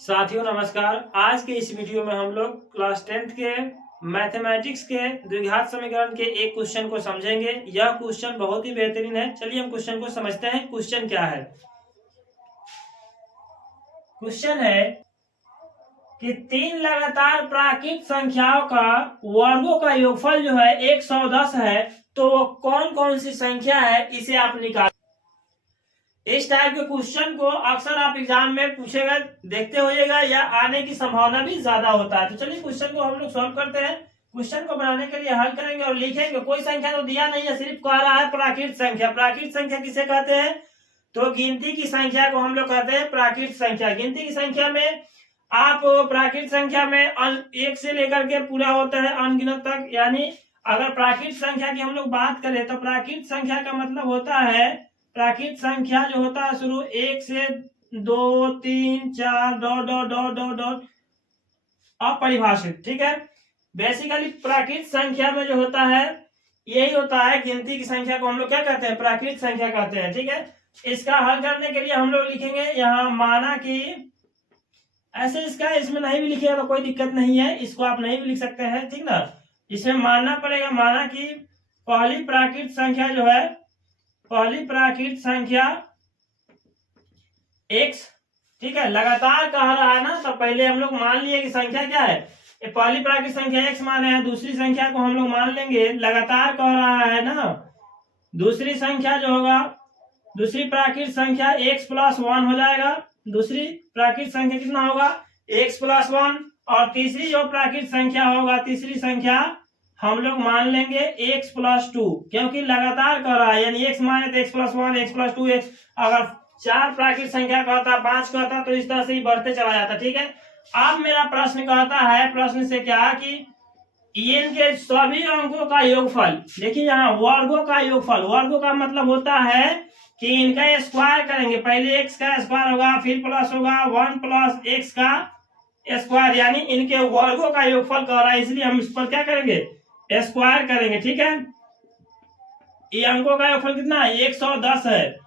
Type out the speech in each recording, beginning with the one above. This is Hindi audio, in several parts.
साथियों नमस्कार। आज के इस वीडियो में हम लोग क्लास 10th के मैथमेटिक्स के द्विघात समीकरण के एक क्वेश्चन को समझेंगे। यह क्वेश्चन बहुत ही बेहतरीन है। चलिए हम क्वेश्चन को समझते हैं। क्वेश्चन क्या है? क्वेश्चन है कि तीन लगातार प्राकृत संख्याओं का वर्गों का योगफल जो है 110 है, तो वो कौन कौन सी संख्या है इसे आप निकाल। इस टाइप के क्वेश्चन को अक्सर आप एग्जाम में पूछेगा, देखते होइएगा, या आने की संभावना भी ज्यादा होता है। तो चलिए क्वेश्चन को हम लोग सॉल्व करते हैं। क्वेश्चन को बनाने के लिए हल करेंगे और लिखेंगे। कोई संख्या तो दिया नहीं है, सिर्फ कह रहा है प्राकृत संख्या। प्राकृत संख्या किसे कहते हैं? तो गिनती की संख्या को हम लोग कहते हैं प्राकृत संख्या। गिनती की संख्या में आप प्राकृत संख्या में एक से लेकर के पूरा होता है अनगिनत तक। यानी अगर प्राकृत संख्या की हम लोग बात करें तो प्राकृत संख्या का मतलब होता है, प्राकृत संख्या जो होता है शुरू 1 से 2 3 4 dot dot dot dot dot अपरिभाषित। ठीक है, बेसिकली प्राकृत संख्या में जो होता है यही होता है। गिनती की संख्या को हम लोग क्या कहते हैं? प्राकृत संख्या कहते हैं। ठीक है, इसका हल करने के लिए हम लोग लिखेंगे यहाँ माना कि ऐसे, इसका इसमें नहीं भी लिखिएगा तो कोई दिक्कत नहीं है, इसको आप नहीं भी लिख सकते हैं। ठीक ना, इसमें मानना पड़ेगा, माना कि पहली प्राकृत संख्या जो है, पहली प्राकृत संख्या x, ठीक है, लगातार कह रहा है ना, तो पहले हम लोग मान लिए कि संख्या क्या है, ये पहली प्राकृत संख्या x माने हैं। दूसरी संख्या को हम लोग मान लेंगे, लगातार कह रहा है ना, दूसरी संख्या जो होगा, दूसरी प्राकृत संख्या x प्लस 1 हो जाएगा। दूसरी प्राकृत संख्या कितना होगा? x plus 1। और तीसरी जो प्राकृत संख्या होगा, तीसरी संख्या हम लोग मान लेंगे x प्लस 2, क्योंकि लगातार कर रहा है, यानी x माने तो x plus 1, x plus 2, x। अगर 4 प्राकृत संख्या कहता, 5 कहता, तो इस तरह से ही बढ़ते चला जाता। ठीक है, अब मेरा प्रश्न कहता है, प्रश्न से क्या कि इनके सभी अंकों का योगफल, देखिए यहाँ वर्गों का योगफल, वर्गों का मतलब होता है कि इनका स्क्वायर करेंगे। पहले x का स्क्वायर होगा, फिर प्लस होगा 1 प्लस x का स्क्वायर, यानी इनके वर्गों का योगफल कह रहा है, इसलिए हम इस पर क्या करेंगे? स्क्वायर करेंगे। ठीक है, ये अंकों का योगफल कितना है? 110 है।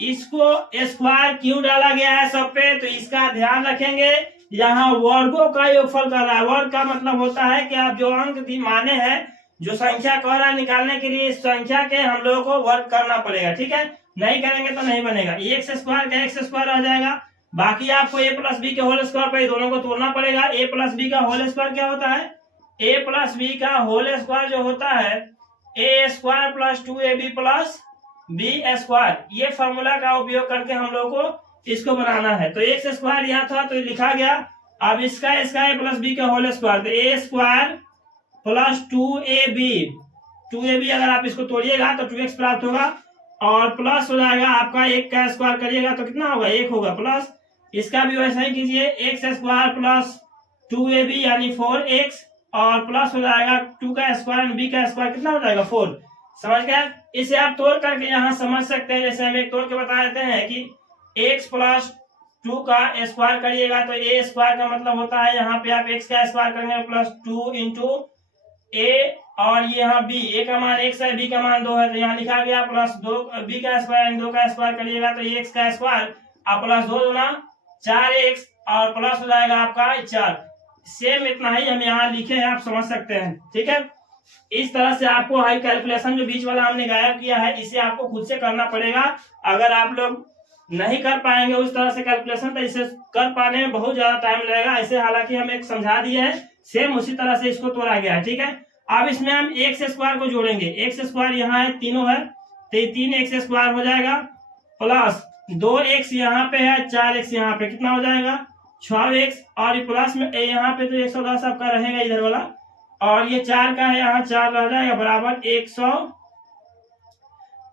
इसको स्क्वायर क्यों डाला गया है सब पे, तो इसका ध्यान रखेंगे। यहाँ वर्गों का योगफल कर रहा है। वर्ग का मतलब होता है कि आप जो अंक माने हैं, जो संख्या कह रहा है निकालने के लिए, इस संख्या के हम लोगों को वर्ग करना पड़ेगा। ठीक है, नहीं करेंगे तो नहीं बनेगा। एक्स स्क्वायर का एक्स स्क्वायर आ जाएगा। बाकी आपको ए प्लस बी के होल स्क्वायर पर दोनों को तोड़ना पड़ेगा। ए प्लस बी का होल स्क्वायर क्या होता है? ए प्लस बी का होल स्क्वायर जो होता है A square plus 2ab plus B square. ये फॉर्मूला का उपयोग करके हम लोग को इसको बनाना है। तो एक्स स्क्वायर यहाँ था तो लिखा गया। अब इसका ए प्लस बी का होल स्क्वायर, तो ए स्क्वायर प्लस 2ab अगर आप इसको तोड़िएगा तो 2x प्राप्त होगा, और प्लस हो जाएगा आपका 1 का स्क्वायर करिएगा तो कितना होगा? 1 होगा। प्लस इसका भी वैसा ही कीजिए, एक्स स्क्वायर प्लस 2ab यानी 4x, और प्लस हो जाएगा 2 का स्क्वायर एंड बी का स्क्वायर कितना हो जाएगा? 4। समझ गए? इसे आप तोड़ करके यहाँ समझ सकते हैं। जैसे हम एक तोड़ के बता देते हैं कि x प्लस 2 का स्क्वायर करिएगा तो ए स्क्वायर का मतलब होता है, यहाँ पे आप x का स्क्वायर करेंगे प्लस 2 इंटू ए, और ये यहाँ b, a का मान x है, b का मान 2 है, तो यहाँ लिखा गया प्लस 2 b का स्क्वायर 2 का स्क्वायर करिएगा तो x का स्क्वायर, और प्लस 2 दूना 4x, और प्लस हो जाएगा आपका 4। सेम इतना ही हम यहाँ लिखे हैं, आप समझ सकते हैं। ठीक है, इस तरह से आपको हाई कैलकुलेशन जो बीच वाला हमने गायब किया है, इसे आपको खुद से करना पड़ेगा। अगर आप लोग नहीं कर पाएंगे उस तरह से कैलकुलेशन, तो इसे कर पाने में बहुत ज्यादा टाइम लगेगा। ऐसे हालांकि हम एक समझा दिए है, सेम उसी तरह से इसको तोड़ा गया है। ठीक है, अब इसमें हम एक्स स्क्वायर को जोड़ेंगे। एक्स स्क्वायर यहाँ है, तीनों है, तो 3x स्क्वायर हो जाएगा, प्लस 2x यहाँ पे है, 4x यहाँ पे, कितना हो जाएगा? 6x, और प्लस में यहाँ पे तो 110 आपका रहेगा इधर वाला, और ये 4 का है, यहाँ 4 रह जाएगा, बराबर 100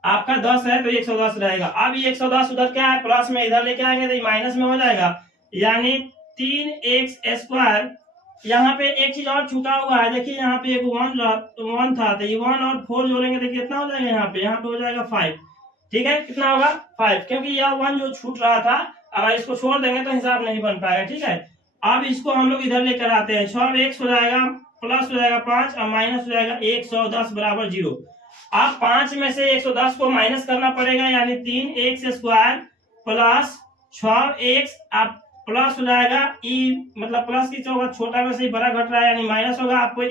आपका 10 है तो 110 रहेगा। अब ये 110 उधर क्या है? प्लस में इधर लेके आएंगे तो माइनस में हो जाएगा, यानी 3x स्क्वायर। यहाँ पे एक चीज और छूटा हुआ है, देखिए यहाँ पे एक 1 था, तो ये 1 और 4 जोड़ेंगे, देखिए कितना हो जाएगा? यहाँ पे हो जाएगा 5। ठीक है, कितना होगा? 5, क्योंकि यह 1 जो छूट रहा था, अगर इसको छोड़ देंगे तो हिसाब नहीं बन पाएगा। ठीक है, अब इसको हम लोग इधर लेकर आते हैं। 6x हो जाएगा, प्लस हो जाएगा 5, और माइनस हो जाएगा 110 बराबर 0। अब 5 में से 110 को माइनस करना पड़ेगा, यानी 3x square plus 6x plus हो जाएगा ई, मतलब प्लस की होगा छोटा में से बड़ा घट रहा है, यानी माइनस होगा आपको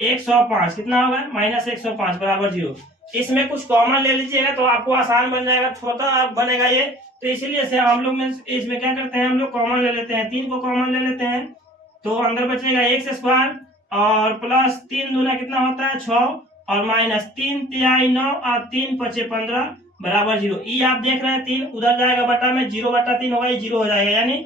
105, कितना होगा -105 बराबर 0। इसमें कुछ कॉमन ले लीजिएगा तो आपको आसान बन जाएगा, छोटा बनेगा ये, तो इसीलिए से हम लोग में इसमें क्या करते हैं, हम लोग कॉमन ले लेते हैं, 3 को कॉमन ले लेते हैं, तो अंदर बचेगा x² और प्लस 3 दूना कितना होता है 6 और माइनस 3 तिहाई 9 और 3 पचे 15 बराबर 0। ई आप देख रहे हैं 3 उधर जाएगा बटा में, 0/3 होगा, ये 0 हो जाएगा, यानी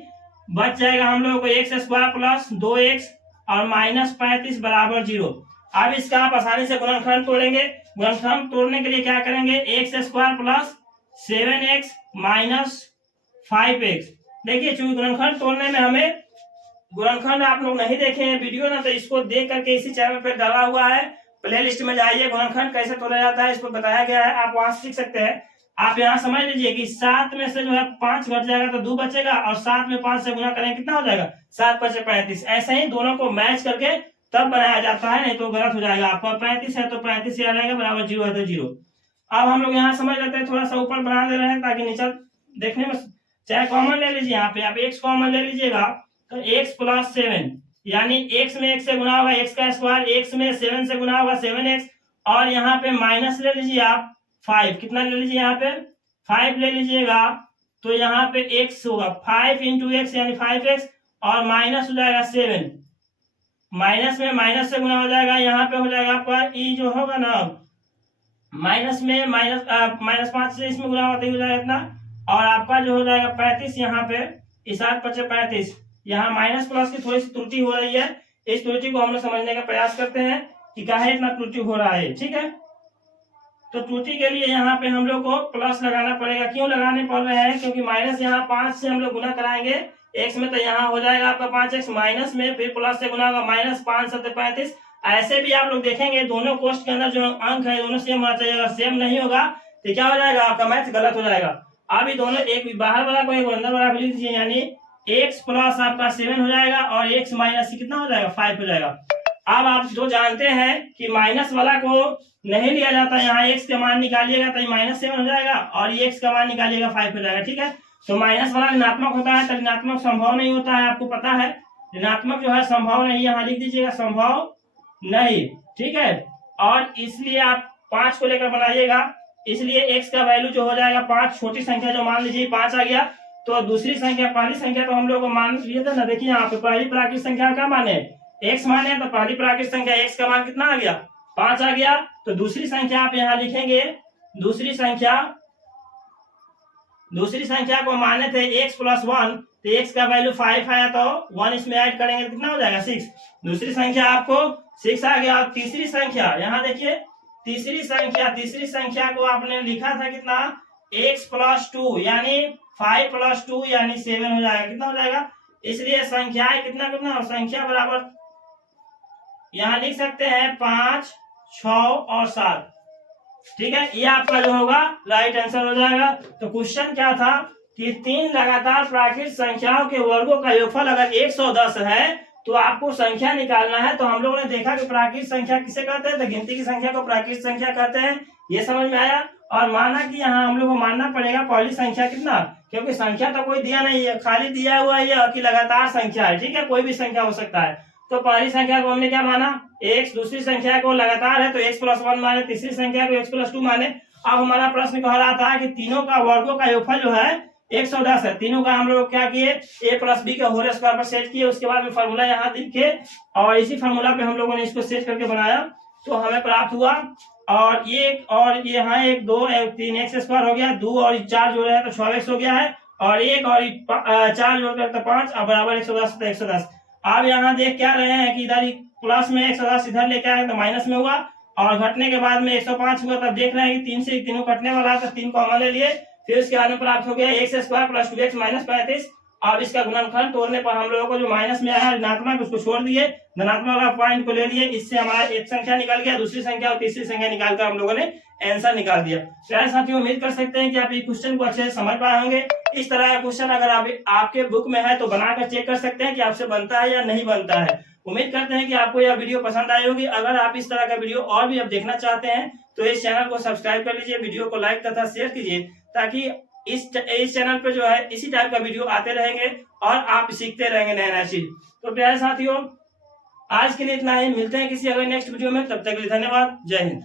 बच जाएगा हम लोगों को x² प्लस 2x और -35 बराबर 0। अब इसका आप आसानी से गुणनखंड तोड़ेंगे। गुणनखंड तोड़ने के लिए क्या करेंगे, x² plus 7x minus 5x। देखिए चूंकि गुणनखंड तोड़ने में हमें, गुणनखंड आप लोग नहीं देखे हैं वीडियो ना, तो इसको देख करके इसी चैनल पे डाला हुआ है, प्ले लिस्ट में जाइए, गुणनखंड कैसे तोड़ा जाता है इस पर बताया गया है, आप वहां से सीख सकते हैं। आप यहाँ समझ लीजिए कि 7 में से जो है 5 घट जाएगा तो 2 बचेगा, और 7 में 5 से गुना करेंगे कितना हो जाएगा 7 पचे 35। ऐसे ही दोनों को मैच करके तब बनाया जाता है, नहीं तो गलत हो जाएगा आपका। 35 है तो 35 ही आ जाएगा, बराबर 0 है तो 0। अब हम लोग यहाँ समझ लेते हैं, थोड़ा सा ऊपर बना दे रहे हैं ताकि नीचे देखने में, चाहे कॉमन ले लीजिए, यहाँ पे आप x कॉमन ले लीजिएगा तो x प्लस 7, यानी x में x से गुना होगा x का स्क्वायर, x में 7 से गुना होगा 7x, और यहाँ पे माइनस ले लीजिए आप 5, कितना ले लीजिए यहाँ पे 5 ले लीजिएगा, तो यहाँ पे x होगा 5 इंटू x यानी 5x, और माइनस हो जाएगा 7, माइनस में माइनस से गुना हो जाएगा, यहाँ पे हो जाएगा आपका ई जो होगा ना, माइनस में -5 से इसमें गुना होता ही हो जाएगा इतना, और आपका जो हो जाएगा 35, यहाँ पे इस 7 पचे 35, यहाँ माइनस प्लस की थोड़ी सी त्रुटि हो रही है, इस त्रुटि को हम लोग समझने का प्रयास करते हैं कि काहे इतना त्रुटि हो रहा है, ठीक है। तो त्रुटि के लिए यहाँ पे हम लोग को प्लस लगाना पड़ेगा। क्यों लगाने पड़ रहे हैं, क्योंकि माइनस यहाँ 5 से हम लोग गुना कराएंगे x में, तो यहाँ हो जाएगा आपका 5x, माइनस में फिर प्लस से गुना होगा -5 7 35। ऐसे भी आप लोग देखेंगे दोनों कोष्ट के अंदर जो अंक है दोनों सेम होना चाहिए, अगर सेम नहीं होगा तो क्या हो जाएगा आपका मैथ गलत हो जाएगा। अब ये दोनों एक बाहर वाला को एक अंदर वाला लिख दीजिए, यानी x प्लस आपका 7 हो जाएगा और x माइनस कितना हो जाएगा 5 हो जाएगा। अब आप जो जानते हैं कि माइनस वाला को नहीं लिया जाता, यहाँ x का मान निकालिएगा तो -7 हो जाएगा, और ये x का मान निकालिएगा 5 हो जाएगा, ठीक है। तो माइनस वाला ऋणात्मक होता है तो ऋणात्मक संभव नहीं होता है, आपको पता है, ऋणात्मक जो है संभव नहीं, यहाँ लिख दीजिएगा संभव नहीं, ठीक है। और इसलिए आप 5 को लेकर बनाइएगा, इसलिए x का वैल्यू जो हो जाएगा 5, छोटी संख्या जो मान लीजिए 5 आ गया, तो दूसरी संख्या, पहली संख्या तो हम लोग मान लिए थे ना, देखिए यहाँ पे पहली प्राकृतिक संख्या का माने x माने, तो पहली प्राकृतिक संख्या x का मान कितना आ गया 5 आ गया। तो दूसरी संख्या आप यहाँ लिखेंगे, दूसरी संख्या को माने थे x प्लस 1, तो x का वैल्यू 5 आया, तो 1 इसमें ऐड करेंगे तो कितना हो जाएगा 6, दूसरी संख्या आपको 6 आ गया। और तीसरी संख्या यहाँ देखिए, तीसरी संख्या को आपने लिखा था कितना x प्लस 2, यानी 5 प्लस 2 यानी 7 हो जाएगा, कितना हो जाएगा। इसलिए संख्याएं कितना संख्या बराबर यहाँ लिख सकते हैं 5 6 और 7, ठीक है। ये आपका जो होगा राइट आंसर हो जाएगा। तो क्वेश्चन क्या था कि 3 लगातार प्राकृतिक संख्याओं के वर्गों का योगफल अगर 110 है तो आपको संख्या निकालना है। तो हम लोगों ने देखा कि प्राकृतिक संख्या किसे कहते हैं, तो गिनती की संख्या को प्राकृतिक संख्या कहते हैं, ये समझ में आया। और माना कि यहाँ हम लोग को मानना पड़ेगा पहली संख्या कितना, क्योंकि संख्या तो कोई दिया नहीं है, खाली दिया हुआ है कि लगातार संख्या है, ठीक है, कोई भी संख्या हो सकता है। तो पहली संख्या को हमने क्या माना x, दूसरी संख्या को लगातार है तो x प्लस 1 माने, तीसरी संख्या को x प्लस 2 माने। अब हमारा प्रश्न कह रहा था कि तीनों का वर्गों का योगफल जो है 110 है, तीनों का हम लोग क्या किए a प्लस बी का होल स्क्वायर पर सेट किए, उसके बाद में फार्मूला यहाँ लिखे और इसी फार्मूला पे हम लोगों ने इसको सेट करके बनाया तो हमें प्राप्त हुआ। और ये यहाँ 1 2 3 x स्क्वायर हो गया, 2 और 4 जोड़े हैं तो 6x हो गया है, और 1 और 4 जोड़कर तो 5 और बराबर 110 तो 110। अब यहाँ देख क्या रहे हैं कि इधर प्लस में 110 इधर लेके आए तो माइनस में हुआ, और घटने के बाद में 105 हुआ, तब देख रहे हैं कि 3 से तीनों कटने वाला है तो 3 कॉमन ले लिए, फिर उसके बाद में प्राप्त हो गया x square plus 2x minus 35। अब इसका गुणनखंड तोड़ने पर हम लोगों को जो माइनस में आया ऋणात्मक उसको छोड़ दिए, धनात्मक वाला पॉइंट को ले लिए, इससे हमारा एक संख्या निकल गया, दूसरी संख्या और तीसरी संख्या निकालकर हम लोगों ने आंसर निकाल दिया। प्यारे साथियों, उम्मीद कर सकते हैं कि आप ये क्वेश्चन को अच्छे से समझ पाए होंगे। इस तरह का क्वेश्चन अगर आपके बुक में है तो बनाकर चेक कर सकते हैं कि आपसे बनता है या नहीं बनता है। उम्मीद करते हैं कि आपको यह वीडियो पसंद आई होगी। अगर आप इस तरह का वीडियो और भी आप देखना चाहते हैं तो इस चैनल को सब्सक्राइब कर लीजिए, वीडियो को लाइक तथा शेयर कीजिए ताकि इस चैनल पे जो है इसी टाइप का वीडियो आते रहेंगे और आप सीखते रहेंगे नया नया चीज। तो प्यारे साथियों, आज के लिए इतना ही, मिलते हैं किसी अगले नेक्स्ट वीडियो में, तब तक के लिए धन्यवाद, जय हिंद।